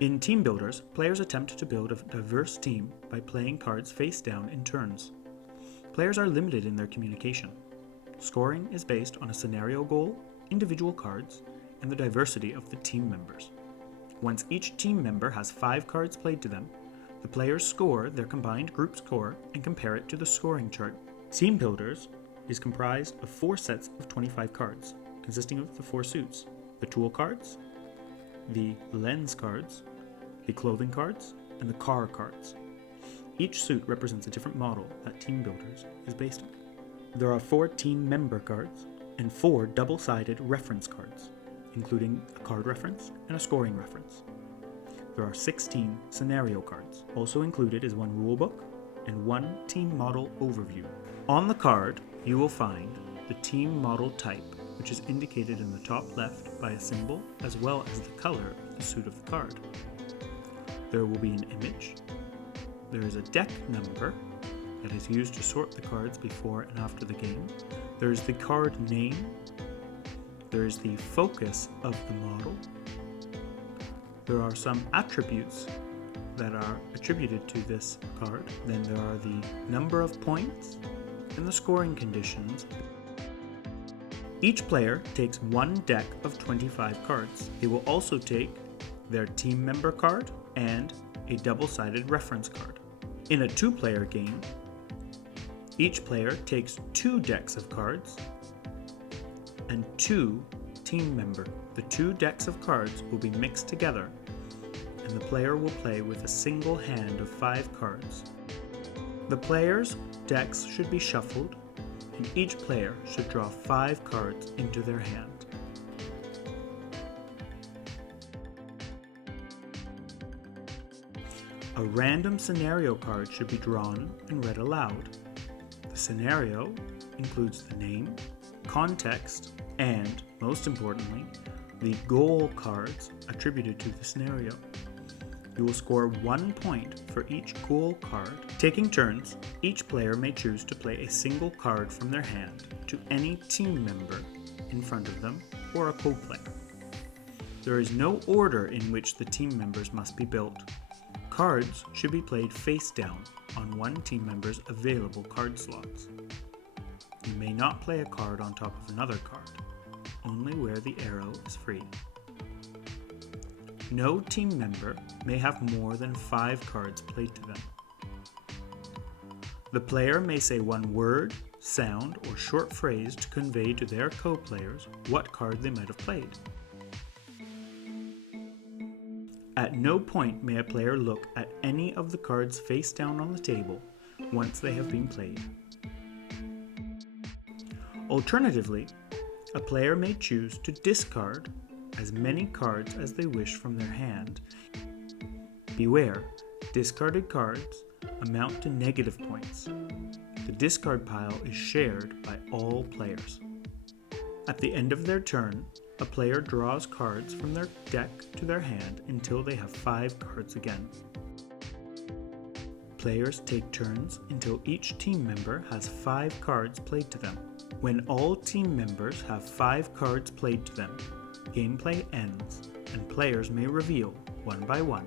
In TeamBuilders, players attempt to build a diverse team by playing cards face down in turns. Players are limited in their communication. Scoring is based on a scenario goal, individual cards, and the diversity of the team members. Once each team member has 5 cards played to them, the players score their combined group score and compare it to the scoring chart. TeamBuilders is comprised of 4 sets of 25 cards, consisting of the 4 suits: the tool cards, the lens cards, the clothing cards, and the car cards. Each suit represents a different model that TeamBuilders is based on. There are 4 team member cards and 4 double-sided reference cards, including a card reference and a scoring reference. There are 16 scenario cards. Also included is 1 rulebook and 1 team model overview. On the card, you will find the team model type, which is indicated in the top left by a symbol as well as the color of the suit of the card. There will be an image. There is a deck number that is used to sort the cards before and after the game. There is the card name. There is the focus of the model. There are some attributes that are attributed to this card. Then there are the number of points and the scoring conditions. Each player takes 1 deck of 25 cards. They will also take their team member card and a double-sided reference card. In a 2-player game, each player takes 2 decks of cards and 2 team member. The 2 decks of cards will be mixed together, and the player will play with a single hand of 5 cards. The players' decks should be shuffled, and each player should draw 5 cards into their hand. A random scenario card should be drawn and read aloud. The scenario includes the name, context, and, most importantly, the goal cards attributed to the scenario. You will score 1 point for each goal card. Taking turns, each player may choose to play a single card from their hand to any team member in front of them or a co-player. There is no order in which the team members must be built. Cards should be played face down on one team member's available card slots. You may not play a card on top of another card, only where the arrow is free. No team member may have more than 5 cards played to them. The player may say 1 word, sound, or short phrase to convey to their co-players what card they might have played. At no point may a player look at any of the cards face down on the table once they have been played. Alternatively, a player may choose to discard as many cards as they wish from their hand. Beware, discarded cards amount to negative points. The discard pile is shared by all players. At the end of their turn, a player draws cards from their deck to their hand until they have 5 cards again. Players take turns until each team member has 5 cards played to them. When all team members have 5 cards played to them, gameplay ends and players may reveal, one by one,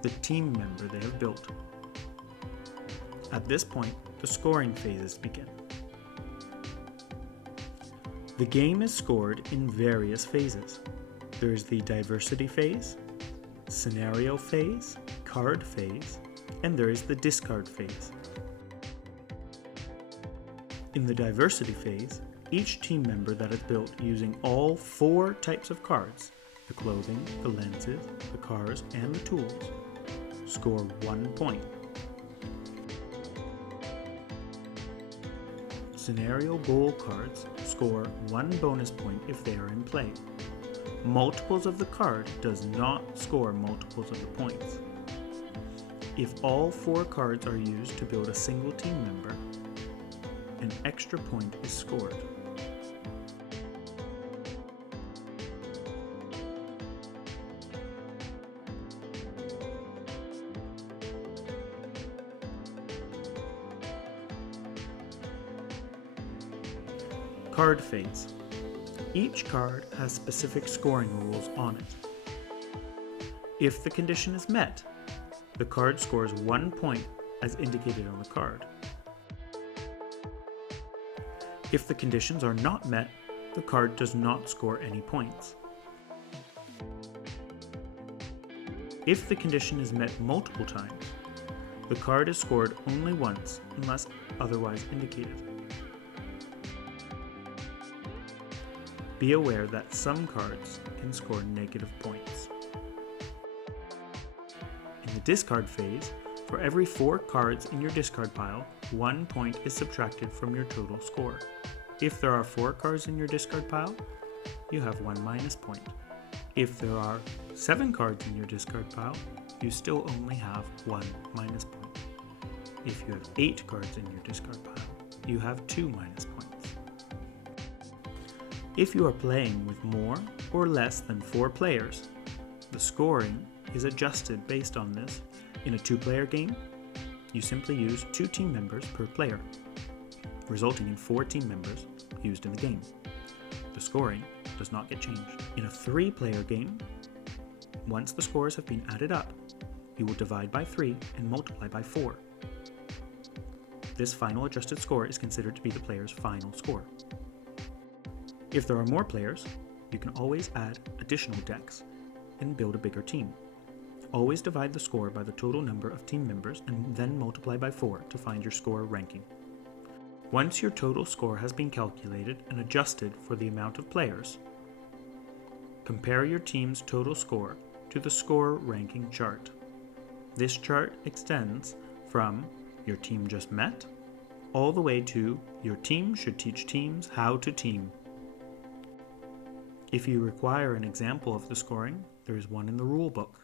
the team member they have built. At this point, the scoring phases begin. The game is scored in various phases. There is the diversity phase, scenario phase, card phase, and there is the discard phase. In the diversity phase, each team member that is built using all 4 types of cards, the clothing, the lenses, the cars, and the tools, score 1 point. Scenario goal cards score 1 bonus point if they are in play. Multiples of the card does not score multiples of the points. If all 4 cards are used to build a single team member, an extra point is scored. Card phase. Each card has specific scoring rules on it. If the condition is met, the card scores 1 point as indicated on the card. If the conditions are not met, the card does not score any points. If the condition is met multiple times, the card is scored only once unless otherwise indicated. Be aware that some cards can score negative points. In the discard phase, for every 4 cards in your discard pile, 1 point is subtracted from your total score. If there are 4 cards in your discard pile, you have 1 minus point. If there are 7 cards in your discard pile, you still only have 1 minus point. If you have 8 cards in your discard pile, you have 2 minus points. If you are playing with more or less than 4 players, the scoring is adjusted based on this. In a 2-player game, you simply use 2 team members per player, resulting in 4 team members used in the game. The scoring does not get changed. In a 3-player game, once the scores have been added up, you will divide by 3 and multiply by 4. This final adjusted score is considered to be the player's final score. If there are more players, you can always add additional decks and build a bigger team. Always divide the score by the total number of team members and then multiply by 4 to find your score ranking. Once your total score has been calculated and adjusted for the amount of players, compare your team's total score to the score ranking chart. This chart extends from your team just met all the way to your team should teach teams how to team. If you require an example of the scoring, there is one in the rulebook.